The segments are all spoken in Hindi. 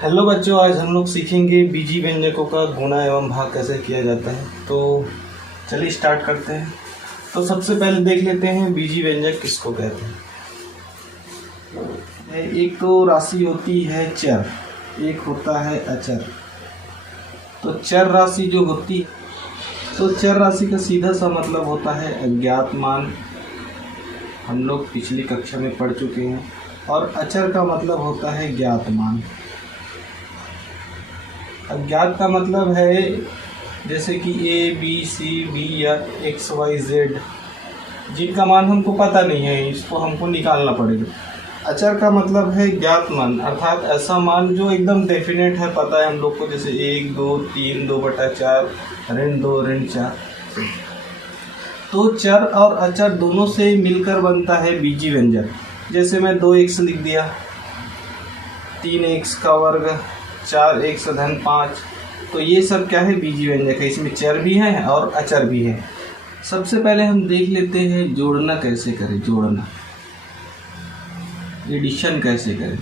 हेलो बच्चों, आज हम लोग सीखेंगे बीजी व्यंजकों का गुणा एवं भाग कैसे किया जाता है। तो चलिए स्टार्ट करते हैं। तो सबसे पहले देख लेते हैं बीजी व्यंजक किसको कहते हैं। एक तो राशि होती है चर, एक होता है अचर। तो चर राशि जो होती है, तो चर राशि का सीधा सा मतलब होता है अज्ञात मान, हम लोग पिछली कक्षा में पढ़ चुके हैं। और अचर का मतलब होता है ज्ञात मान। अज्ञात का मतलब है जैसे कि ए बी सी डी या एक्स वाई जेड, जिनका मान हमको पता नहीं है, इसको हमको निकालना पड़ेगा। अचर का मतलब है ज्ञात मान, अर्थात ऐसा मान जो एकदम डेफिनेट है, पता है हम लोग को, जैसे 1 2 3 2/4 ऋण 2 ऋण 4। तो चर और अचर दोनों से मिलकर बनता है बीजी व्यंजक। जैसे मैं 2x लिख दिया, 3x का वर्ग, 4x धन 5। तो ये सब क्या है, बीजी व्यंजक है। इसमें चर भी है और अचर भी है। सबसे पहले हम देख लेते हैं जोड़ना कैसे करें। जोड़ना, एडिशन कैसे करें।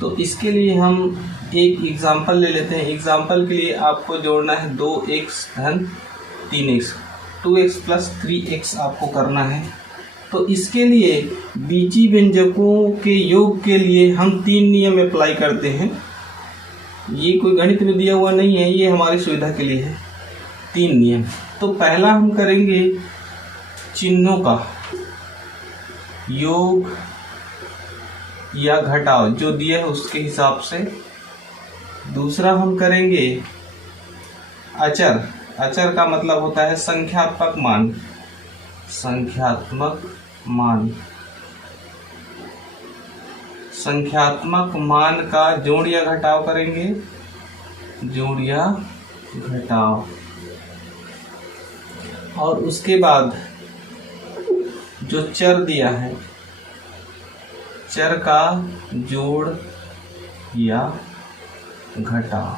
तो इसके लिए हम एक एग्जाम्पल ले लेते हैं। एग्जाम्पल के लिए आपको जोड़ना है 2x धन 3x, 2x प्लस 3x आपको करना है। तो इसके लिए बीजी व्यंजकों के योग के लिए हम 3 नियम अप्लाई करते हैं। ये कोई गणित में दिया हुआ नहीं है, ये हमारी सुविधा के लिए है। 3 नियम। तो पहला हम करेंगे चिन्हों का योग या घटाव, जो दिया है उसके हिसाब से। दूसरा हम करेंगे अचर। अचर का मतलब होता है संख्यात्मक मान। संख्यात्मक मान, संख्यात्मक मान का जोड़ या घटाव करेंगे। जोड़ या घटाव। और उसके बाद जो चर दिया है, चर का जोड़ या घटाव।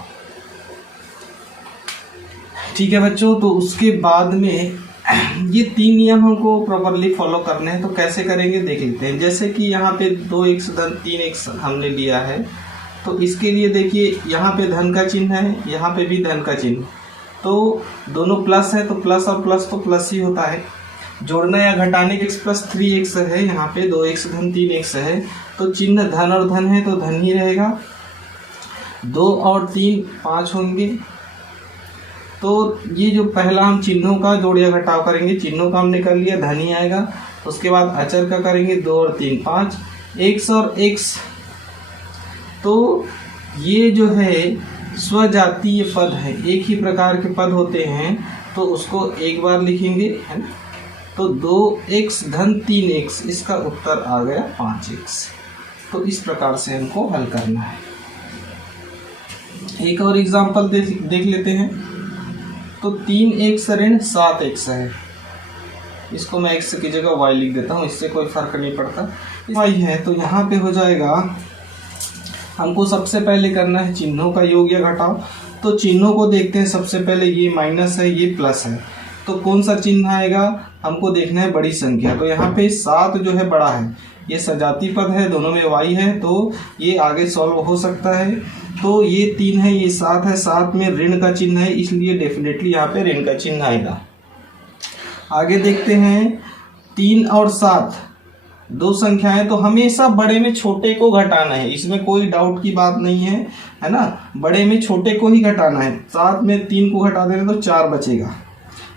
ठीक है बच्चों, तो उसके बाद में ये 3 नियम हमको प्रॉपरली फॉलो करने हैं। तो कैसे करेंगे देख लेते हैं। जैसे कि यहाँ पे 2x धन 3x हमने लिया है, तो इसके लिए देखिए यहाँ पे धन का चिन्ह है, यहाँ पे भी धन का चिन्ह। तो दोनों प्लस है, तो प्लस और प्लस तो प्लस ही होता है। जोड़ना या घटाने के x प्लस 3x है, यहाँ पे 2x धन 3x है, तो चिन्ह धन और धन है तो धन ही रहेगा। 2 और 3 5 होंगे। तो ये जो पहला हम चिन्हों का जोड़ या घटाव करेंगे, चिन्हों का हमने कर लिया, धन ही आएगा। उसके बाद अचर का करेंगे 2 और 3 5, x और x। तो ये जो है स्वजातीय पद है, एक ही प्रकार के पद होते हैं, तो उसको एक बार लिखेंगे, है ना। तो 2x धन 3x, इसका उत्तर आ गया 5x। तो इस प्रकार से हमको हल करना है। एक और एग्जाम्पल देख लेते हैं। तो 3x ऋण 7x है, इसको मैं x की जगह y लिख देता हूँ, इससे कोई फर्क नहीं पड़ता। y है तो यहाँ पे हो जाएगा, हमको सबसे पहले करना है चिन्हों का योग या घटाव। तो चिन्हों को देखते हैं। सबसे पहले ये माइनस है, ये प्लस है, तो कौन सा चिन्ह आएगा हमको देखना है, बड़ी संख्या। तो यहाँ पे 7 जो है बड़ा है, ये सजातीय पद है, दोनों में y है, तो ये आगे सॉल्व हो सकता है। तो ये 3 है, ये 7 है, 7 में ऋण का चिन्ह है, इसलिए डेफिनेटली यहाँ पे ऋण का चिन्ह आएगा। आगे देखते हैं 3 और 7 दो संख्याएं, तो हमेशा बड़े में छोटे को घटाना है, इसमें कोई डाउट की बात नहीं है, है ना। बड़े में छोटे को ही घटाना है। 7 में 3 को घटा देंगे तो 4 बचेगा।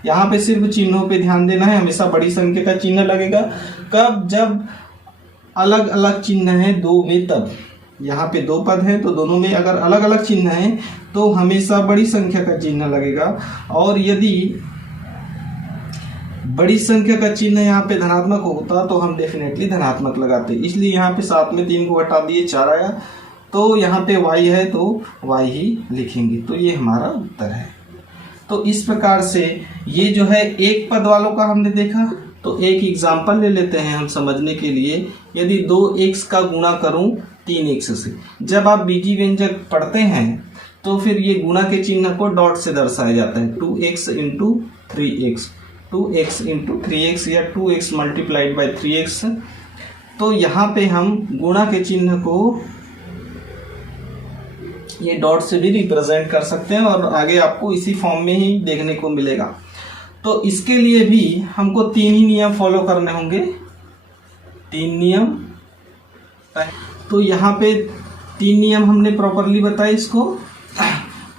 यहाँ पे सिर्फ चिन्हों पे ध्यान देना है, हमेशा बड़ी संख्या का चिन्ह लगेगा। कब, जब अलग अलग चिन्ह है 2 में, तब। यहाँ पे 2 पद हैं, तो दोनों में अगर अलग अलग चिन्ह हैं तो हमेशा बड़ी संख्या का चिन्ह लगेगा। और यदि बड़ी संख्या का चिन्ह यहाँ पे धनात्मक होता तो हम डेफिनेटली धनात्मक लगाते। इसलिए यहाँ पे 7 में 3 को घटा दिए, 4 आया। तो यहाँ पे y है तो y ही लिखेंगे। तो ये हमारा उत्तर है। तो इस प्रकार से ये जो है एक पद वालों का हमने देखा। तो एक एग्जाम्पल ले लेते हैं हम समझने के लिए। यदि 2x का गुणा करूं 3x से, जब आप बीजी व्यंजक पढ़ते हैं तो फिर ये गुणा के चिन्ह को डॉट से दर्शाया जाता है। 2x into 3x, 2x into 3x या 2x मल्टीप्लाइड बाई 3x। तो यहाँ पे हम गुणा के चिन्ह को ये डॉट से भी रिप्रेजेंट कर सकते हैं और आगे आपको इसी फॉर्म में ही देखने को मिलेगा। तो इसके लिए भी हमको 3 ही नियम फॉलो करने होंगे, 3 नियम। तो यहाँ पे 3 नियम हमने प्रॉपरली बताए इसको।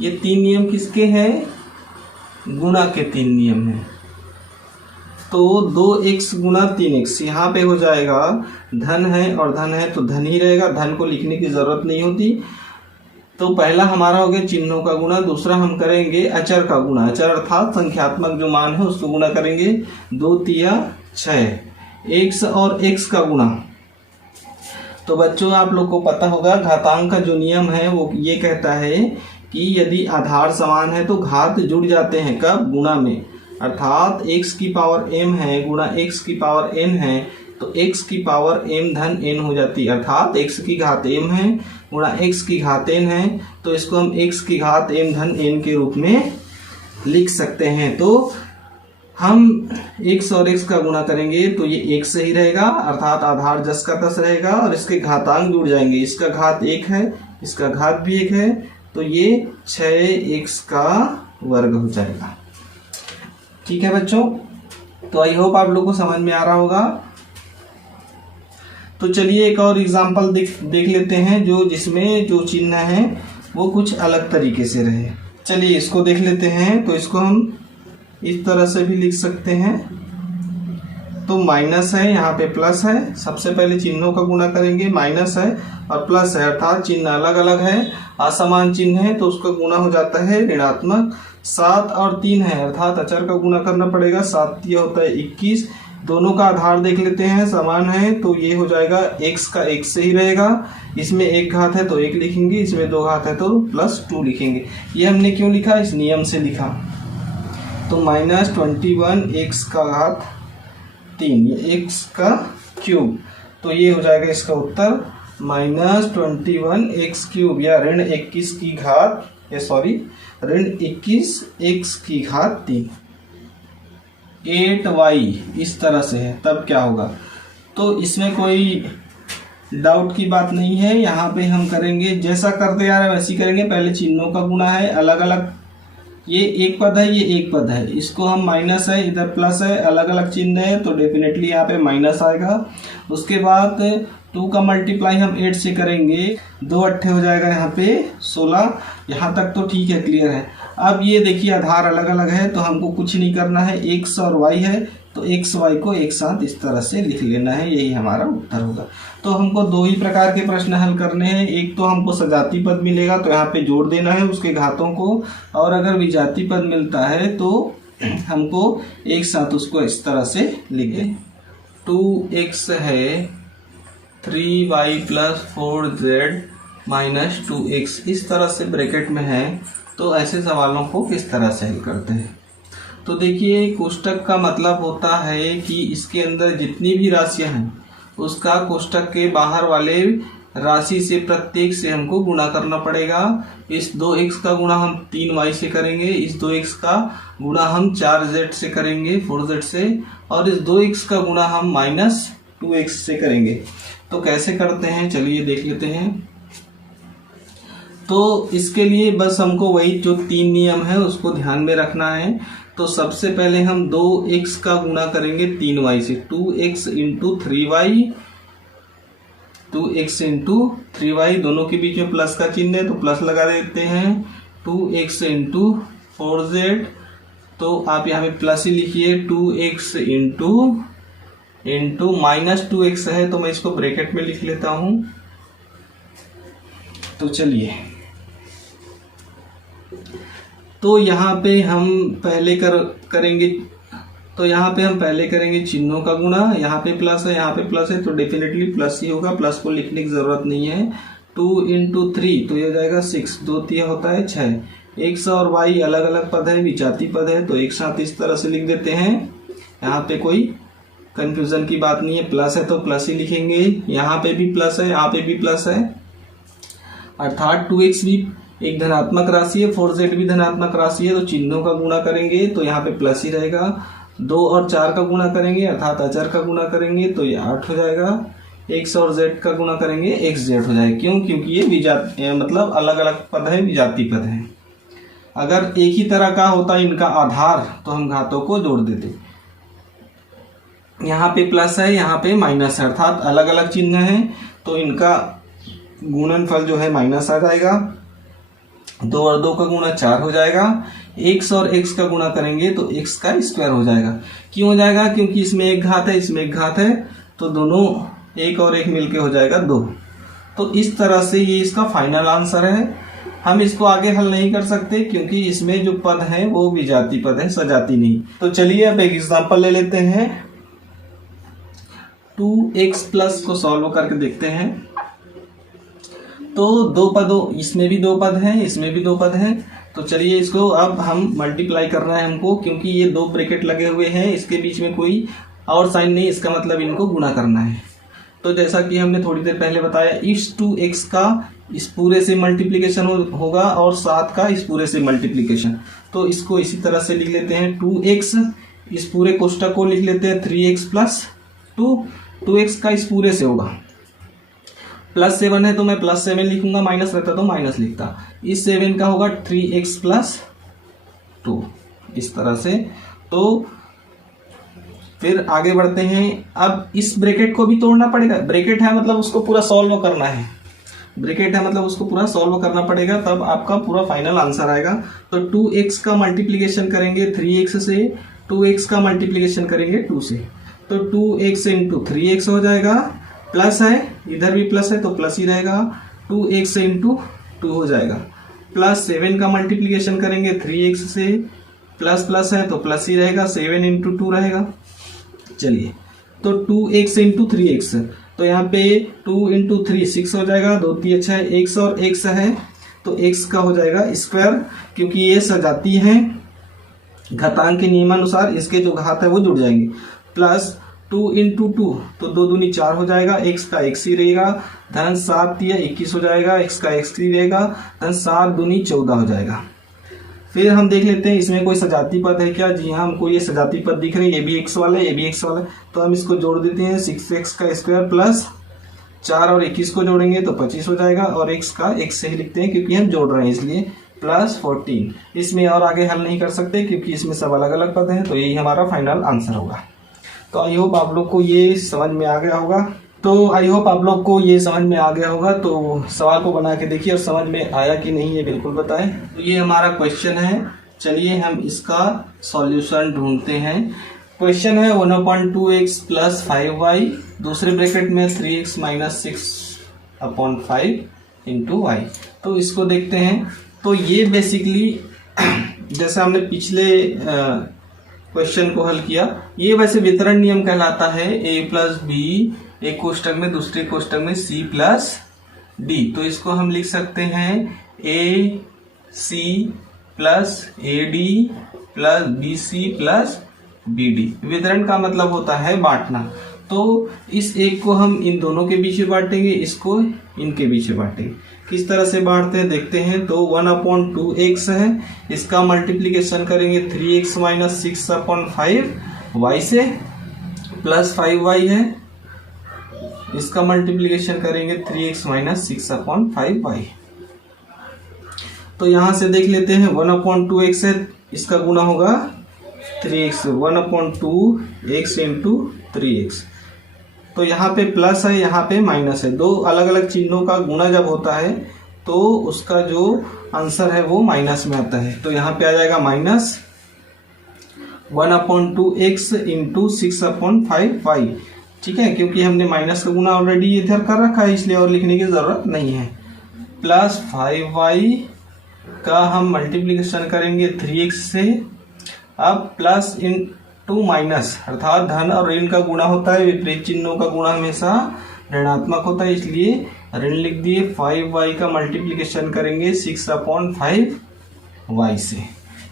ये 3 नियम किसके हैं? गुणा के 3 नियम हैं। तो 2x गुणा 3x यहाँ पे हो जाएगा, धन है और धन है तो धन ही रहेगा, धन को लिखने की जरूरत नहीं होती। तो पहला हमारा हो गया चिन्हों का गुणा, दूसरा हम करेंगे अचर का गुणा। अचर अर्थात संख्यात्मक जो मान है उसको गुणा करेंगे, 2 तिया 6, x और x का गुणा। तो बच्चों आप लोग को पता होगा घातांक का जो नियम है वो ये कहता है कि यदि आधार समान है तो घात जुड़ जाते हैं, कब? गुणा में। अर्थात x की पावर m है गुणा x की पावर n है तो x की पावर m धन n हो जाती है। अर्थात x की घात m है गुणा x की घात n है तो इसको हम x की घात m धन n के रूप में लिख सकते हैं। तो हम x और x का गुणा करेंगे तो ये x ही रहेगा, अर्थात आधार जस का तस रहेगा और इसके घातांक जुड़ जाएंगे। इसका घात 1 है, इसका घात भी 1 है तो ये 6x का वर्ग हो जाएगा। ठीक है बच्चों, तो आई होप आप लोग को समझ में आ रहा होगा। तो चलिए एक और एग्जांपल देख लेते हैं जो जिसमें जो चिन्ह है वो कुछ अलग तरीके से रहे। चलिए इसको देख लेते हैं। तो इसको हम इस तरह से भी लिख सकते हैं। तो माइनस है, यहाँ पे प्लस है। सबसे पहले चिन्हों का गुणा करेंगे, माइनस है और प्लस है अर्थात चिन्ह अलग अलग है, असमान चिन्ह है तो उसका गुणा हो जाता है ऋणात्मक। 7 और 3 है अर्थात अचर का गुणा करना पड़ेगा, 7 तिया होता है 21। दोनों का आधार देख लेते हैं, समान है तो ये हो जाएगा x का x से ही रहेगा। इसमें 1 घात है तो 1 लिखेंगे, इसमें 2 घात है तो +2 लिखेंगे। ये हमने क्यों लिखा? इस नियम से लिखा। तो -21 x का घात 3, ये x का क्यूब। तो ये हो जाएगा इसका उत्तर -21 x क्यूब या ऋण 21 की घात ऋण 21 x की घात 3। 8y इस तरह से है, तब क्या होगा? तो इसमें कोई डाउट की बात नहीं है। यहाँ पे हम करेंगे जैसा करते आ रहे हैं वैसे ही करेंगे। पहले चिन्हों का गुणा है, अलग अलग, ये एक पद है ये एक पद है, इसको हम माइनस है इधर प्लस है, अलग अलग चिन्ह है तो डेफिनेटली यहाँ पे माइनस आएगा। उसके बाद 2 का मल्टीप्लाई हम 8 से करेंगे, 2 अट्ठे हो जाएगा यहाँ पे 16। यहाँ तक तो ठीक है, क्लियर है। अब ये देखिए आधार अलग अलग है तो हमको कुछ नहीं करना है, x और y है तो x y को एक साथ इस तरह से लिख लेना है, यही हमारा उत्तर होगा। तो हमको 2 ही प्रकार के प्रश्न हल करने हैं। एक तो हमको सजाती पद मिलेगा तो यहाँ पे जोड़ देना है उसके घातों को, और अगर विजाती पद मिलता है तो हमको एक साथ उसको इस तरह से लिख दें। 2x है 3y + 4z - 2x, इस तरह से ब्रैकेट में है। तो ऐसे सवालों को किस तरह से हल करते हैं? तो देखिए कोष्टक का मतलब होता है कि इसके अंदर जितनी भी राशियां हैं उसका कोष्टक के बाहर वाले राशि से प्रत्येक से हमको गुणा करना पड़ेगा। इस 2x का गुणा हम 3y से करेंगे, इस 2x का गुणा हम 4z से करेंगे 4z से, और इस 2x का गुणा हम -2x से करेंगे। तो कैसे करते हैं चलिए देख लेते हैं। तो इसके लिए बस हमको वही जो 3 नियम है उसको ध्यान में रखना है। तो सबसे पहले हम 2x का गुणा करेंगे 3y से, 2x × 3y, 2x × 3y, दोनों के बीच में प्लस का चिन्ह है तो प्लस लगा देते हैं। 2x × 4z, तो आप यहाँ पे प्लस ही लिखिए, 2x × -2x है तो मैं इसको ब्रैकेट में लिख लेता हूँ। तो चलिए, तो यहाँ पे हम पहले करेंगे, तो यहाँ पे हम पहले करेंगे चिन्हों का गुणा। यहाँ पे प्लस है, यहाँ पे प्लस है तो डेफिनेटली प्लस ही होगा, प्लस को लिखने की जरूरत नहीं है। 2 × 3 तो ये हो जाएगा 6, 2 तिया होता है 6। x और y अलग अलग पद है, विजाती पद है तो एक साथ इस तरह से लिख देते हैं। यहाँ पे कोई कंफ्यूजन की बात नहीं है, प्लस है तो प्लस ही लिखेंगे। यहाँ पे भी प्लस है, यहाँ पे भी प्लस है, अर्थात 2x भी एक धनात्मक राशि है, 4z भी धनात्मक राशि है तो चिन्हों का गुणा करेंगे तो यहाँ पे प्लस ही रहेगा। 2 और 4 का गुणा करेंगे अर्थात अचर का गुणा करेंगे तो ये 8 हो जाएगा। x और z का गुणा करेंगे x z हो जाएगा। क्यों? क्योंकि ये मतलब अलग अलग पद है, विजातीय पद है। अगर एक ही तरह का होता इनका आधार तो हम घातों को जोड़ देते। यहाँ पे प्लस है, यहाँ पे माइनस है, अर्थात अलग अलग चिन्ह है तो इनका गुणनफल जो है माइनस आ जाएगा। 2 और 2 का गुणा 4 हो जाएगा। x और x का गुणा करेंगे तो x का स्क्वायर हो जाएगा। क्यों हो जाएगा? क्योंकि इसमें एक घात है, इसमें एक घात है, तो दोनों 1 और 1 मिलके हो जाएगा 2। तो इस तरह से ये इसका फाइनल आंसर है। हम इसको आगे हल नहीं कर सकते क्योंकि इसमें जो पद है वो विजातीय पद है, सजाती नहीं। तो चलिए अब एक एग्जांपल ले लेते हैं। 2x प्लस को सॉल्व करके देखते हैं। तो दो पदों, इसमें भी 2 पद हैं, इसमें भी 2 पद हैं। तो चलिए इसको अब हम मल्टीप्लाई करना है हमको, क्योंकि ये 2 ब्रैकेट लगे हुए हैं, इसके बीच में कोई और साइन नहीं, इसका मतलब इनको गुणा करना है। तो जैसा कि हमने थोड़ी देर पहले बताया, इस 2x का इस पूरे से मल्टीप्लीकेशन होगा और 7 का इस पूरे से मल्टीप्लीकेशन। तो इसको इसी तरह से लिख लेते हैं। 2x, इस पूरे कोष्ठक को लिख लेते हैं 3x प्लस 2x का इस पूरे से होगा। प्लस 7 है तो मैं प्लस 7 लिखूंगा, माइनस रहता तो माइनस लिखता। इस 7 का होगा 3x प्लस 2, इस तरह से। तो फिर आगे बढ़ते हैं। अब इस ब्रैकेट को भी तोड़ना पड़ेगा। ब्रैकेट है मतलब उसको पूरा सॉल्व करना है, ब्रैकेट है मतलब उसको पूरा सॉल्व करना पड़ेगा, तब आपका पूरा फाइनल आंसर आएगा। तो 2x का मल्टीप्लीकेशन करेंगे 3x से, 2x का मल्टीप्लीकेशन करेंगे 2 से, तो 2x इंटू 3x हो जाएगा। प्लस है, इधर भी प्लस है तो प्लस ही रहेगा। 2x इंटू 2 हो जाएगा। प्लस 7 का मल्टीप्लीकेशन करेंगे 3x से, प्लस प्लस है तो प्लस ही रहेगा, 7 इंटू 2 रहेगा। चलिए, तो 2x इंटू 3x, तो यहाँ पे 2 इंटू 3 6 हो जाएगा। 2 3 अच्छा है, x और x है तो x का हो जाएगा स्क्वायर, क्योंकि ये सजाती है घातांक के नियमानुसार, इसके जो घात है वो जुड़ जाएंगे। प्लस 2 इंटू 2, तो 2 दूनी 4 हो जाएगा, x का x ही रहेगा। धन 7 या 21 हो जाएगा, x का x ही रहेगा। धन 7 दूनी 14 हो जाएगा। फिर हम देख लेते हैं इसमें कोई सजाती पद है क्या। जी हाँ, हमको ये सजाती पद दिख रहे हैं, ये भी x वाला है, ये भी x वाला है, तो हम इसको जोड़ देते हैं। 6x का स्क्वायर प्लस 4 और 21 को जोड़ेंगे तो 25 हो जाएगा, और x का x से ही लिखते हैं क्योंकि हम जोड़ रहे हैं इसलिए, प्लस 14। इसमें और आगे हल नहीं कर सकते क्योंकि इसमें सब अलग अलग पद हैं, तो यही हमारा फाइनल आंसर होगा। तो आई होप आप लोग को ये समझ में आ गया होगा। तो सवाल को बना के देखिए और समझ में आया कि नहीं ये बिल्कुल बताएं। तो ये हमारा क्वेश्चन है। चलिए हम इसका सॉल्यूशन ढूंढते हैं। क्वेश्चन है 1/2x प्लस 5y, दूसरे ब्रैकेट में 3x माइनस 6/5 इंटू y। तो इसको देखते हैं। तो ये बेसिकली जैसे हमने पिछले क्वेश्चन को हल किया, ये वैसे वितरण नियम कहलाता है। a प्लस बी, एक कोष्टक में, दूसरे कोष्टक में c प्लस d। तो इसको हम लिख सकते हैं ac plus ad plus bc plus bd। वितरण का मतलब होता है बांटना। तो इस एक को हम इन दोनों के बीच में बांटेंगे, इसको इनके बीच में बांटेंगे। किस तरह से बांटते हैं देखते हैं। तो 1/2x है, इसका मल्टीप्लीकेशन करेंगे 3x माइनस 6/5 y से, प्लस 5y है, इसका मल्टीप्लीकेशन करेंगे 3x माइनस 6/5 y। तो यहां से देख लेते हैं 1/2x है, इसका गुना होगा 3x, 1/2x इंटू 3x। तो यहाँ पे प्लस है, यहाँ पे माइनस है। दो अलग अलग चिन्हों का गुणा जब होता है तो उसका जो आंसर है वो माइनस में आता है। तो यहाँ पे आ जाएगा माइनस 1/2x इंटू 6/5y। ठीक है, क्योंकि हमने माइनस का गुना ऑलरेडी इधर कर रखा है इसलिए और लिखने की जरूरत नहीं है। प्लस 5y का हम मल्टीप्लीकेशन करेंगे 3x से। अब प्लस इंटू माइनस, अर्थात धन और ऋण का गुणा होता है, विपरीत चिन्हों का गुणा हमेशा ऋणात्मक होता है, इसलिए ऋण लिख दिए। 5y का मल्टीप्लीकेशन करेंगे 6/5y से।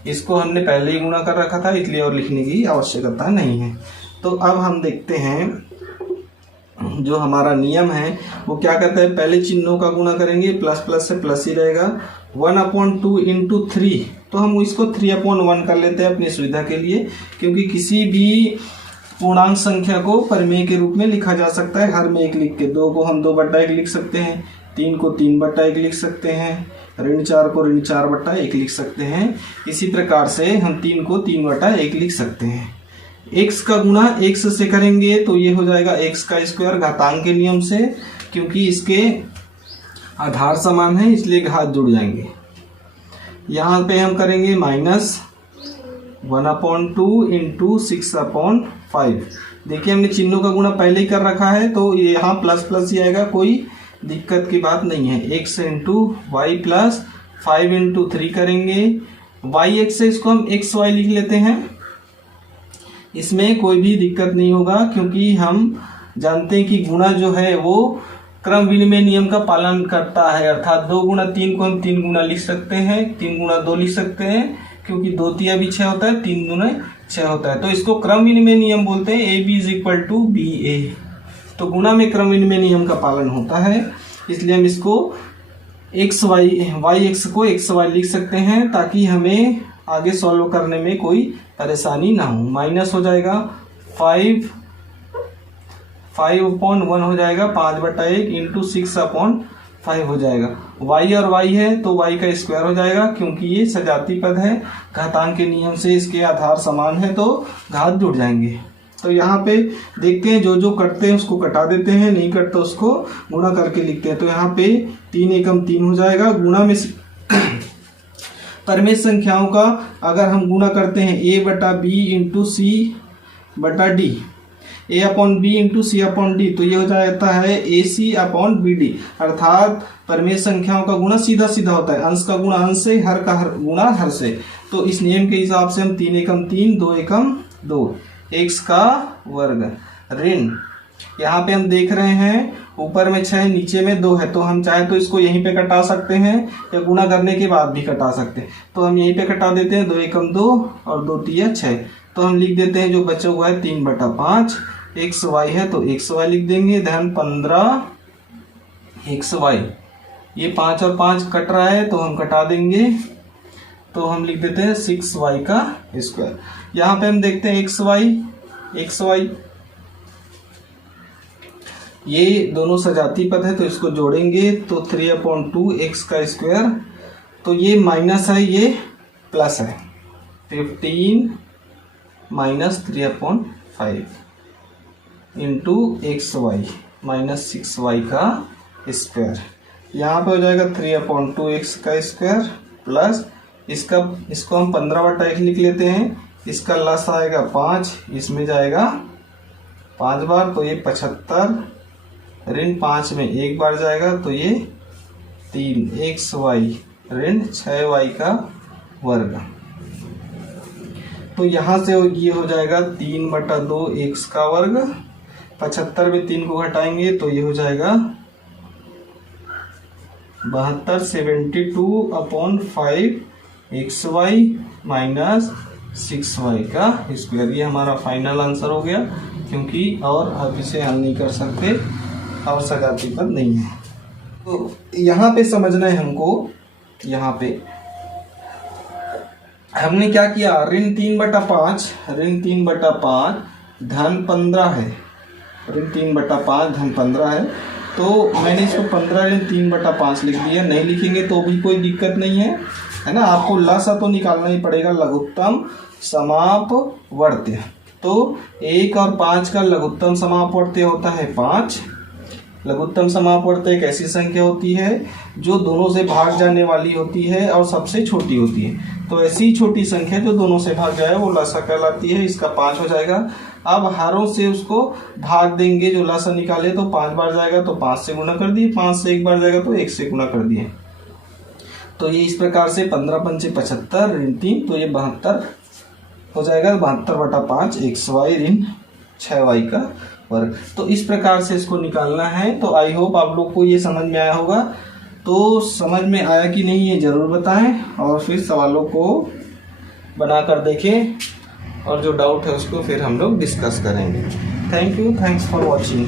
इसको हमने पहले ही गुणा कर रखा था इसलिए और लिखने की आवश्यकता नहीं है। तो अब हम देखते हैं जो हमारा नियम है वो क्या कहता है। पहले चिन्हों का गुणा करेंगे, प्लस प्लस से प्लस ही रहेगा। 1/2 इंटू 3, तो हम इसको 3/1 कर लेते हैं अपनी सुविधा के लिए, क्योंकि किसी भी पूर्णांक संख्या को परिमेय के रूप में लिखा जा सकता है हर में 1 लिख के। 2 को हम 2/1 लिख सकते हैं, 3 को 3/1 लिख सकते हैं, ऋण 4 को ऋण 4/1 लिख सकते हैं। इसी प्रकार से हम 3 को 3/1 लिख सकते हैं। x का गुणा x से करेंगे तो ये हो जाएगा x का स्क्वायर घातांक के नियम से, क्योंकि इसके आधार समान है इसलिए घात जुड़ जाएंगे। यहाँ पे हम करेंगे -1/2 इंटू 6/5। देखिए हमने चिन्हों का गुणा पहले ही कर रखा है तो ये यहाँ प्लस प्लस ही आएगा, कोई दिक्कत की बात नहीं है। x into y plus 5 into 3 करेंगे y से इसको हम xy लिख लेते हैं। इसमें कोई भी दिक्कत नहीं होगा क्योंकि हम जानते हैं कि गुणा जो है वो क्रम विनिमय नियम का पालन करता है, अर्थात 2 गुणा 3 को हम 3 गुणा लिख सकते हैं, 3 गुणा 2 लिख सकते हैं, क्योंकि 2 तिया भी 6 होता है, 3 दूने 6 होता है। तो इसको क्रम विनिमय नियम बोलते हैं, AB = BA। तो गुणा में क्रम विनिमय नियम का पालन होता है, इसलिए हम इसको yx को xy लिख सकते हैं ताकि हमें आगे सॉल्व करने में कोई परेशानी ना हो। माइनस हो जाएगा 5/1 हो जाएगा 5/1 इंटू 6/5 हो जाएगा। y और y है तो y का स्क्वायर हो जाएगा, क्योंकि ये सजातीय पद है, घातांक के नियम से इसके आधार समान है तो घात जुड़ जाएंगे। तो यहाँ पे देखते हैं जो जो कटते हैं उसको कटा देते हैं, नहीं कटते उसको गुणा करके लिखते हैं। तो यहाँ पे 3 एकम 3 हो जाएगा। गुणा में परिमेय संख्याओं का अगर हम गुणा करते हैं a/b into c/d, a/b into c/d, तो ये हो जाता है ac/bd, अर्थात परिमेय संख्याओं का गुणा सीधा सीधा होता है, अंश का गुणा अंश से, हर का गुणा हर से। तो इस नियम के हिसाब से हम 3 एकम 3, 2 एकम 2, x का वर्ग ऋण, यहाँ पे हम देख रहे हैं ऊपर में 6 नीचे में 2 है, तो हम चाहे तो इसको यहीं पे कटा सकते हैं या गुणा करने के बाद भी कटा सकते हैं। तो हम यहीं पे कटा देते हैं, 2 एकम 2 और 2 तिया 6। तो हम लिख देते हैं जो बचा हुआ है 3/5, xy है तो xy लिख देंगे, धन 15xy। ये 5 और 5 कट रहा है तो हम कटा देंगे, तो हम लिख देते हैं 6y का स्क्वायर। यहाँ पे हम देखते हैं xy ये दोनों सजातीय पद है तो इसको जोड़ेंगे तो 3/2 x का स्क्वायर, तो ये माइनस है ये प्लस है, 15 - 3/5 इंटू xy माइनस 6y का स्क्वायर। यहाँ पे हो जाएगा 3/2 x का स्क्वायर प्लस इसको हम 15/1 लिख लेते हैं, इसका लस आएगा 5, इसमें जाएगा 5 बार तो ये 75, ऋण 5 में 1 बार जाएगा तो ये 3xy ऋण 6y का वर्ग। तो यहाँ से ये हो जाएगा 3/2 x का वर्ग, 75 में 3 को घटाएंगे तो ये हो जाएगा 72, 72/5 xy माइनस 6y का स्क्वायर। ये हमारा फाइनल आंसर हो गया, क्योंकि और अब इसे हल नहीं कर सकते और सजातीय पद नहीं है। तो यहाँ पे समझना है हमको, यहाँ पे हमने क्या किया, ऋण 3/5 धन 15 है, ऋण 3/5 धन 15 है, तो मैंने इसको 15 ऋण 3/5 लिख दिया। नहीं लिखेंगे तो भी कोई दिक्कत नहीं है ना, आपको लसा तो निकालना ही पड़ेगा, लघुत्तम समापवर्त्य। तो 1 और 5 का लघुत्तम समापवर्त्य होता है 5। लघुत्तम समापवर्त्य एक ऐसी संख्या होती है जो दोनों से भाग जाने वाली होती है और सबसे छोटी होती है। तो ऐसी छोटी संख्या जो दोनों से भाग जाए वो लसा कहलाती है, इसका 5 हो जाएगा। अब हारों से उसको भाग देंगे, जो लसा निकाले तो 5 बार जाएगा तो 5 से गुणा कर दिए, 5 से 1 बार जाएगा तो 1 से गुणा कर दिए। तो ये इस प्रकार से 15×5 = 75 ऋण 3, तो ये 72 हो जाएगा, 72/5 xy ऋण 6y का वर्ग। तो इस प्रकार से इसको निकालना है। तो आई होप आप लोग को ये समझ में आया होगा। तो समझ में आया कि नहीं ये ज़रूर बताएं, और फिर सवालों को बनाकर देखें, और जो डाउट है उसको फिर हम लोग डिस्कस करेंगे। Thank you, thanks for watching.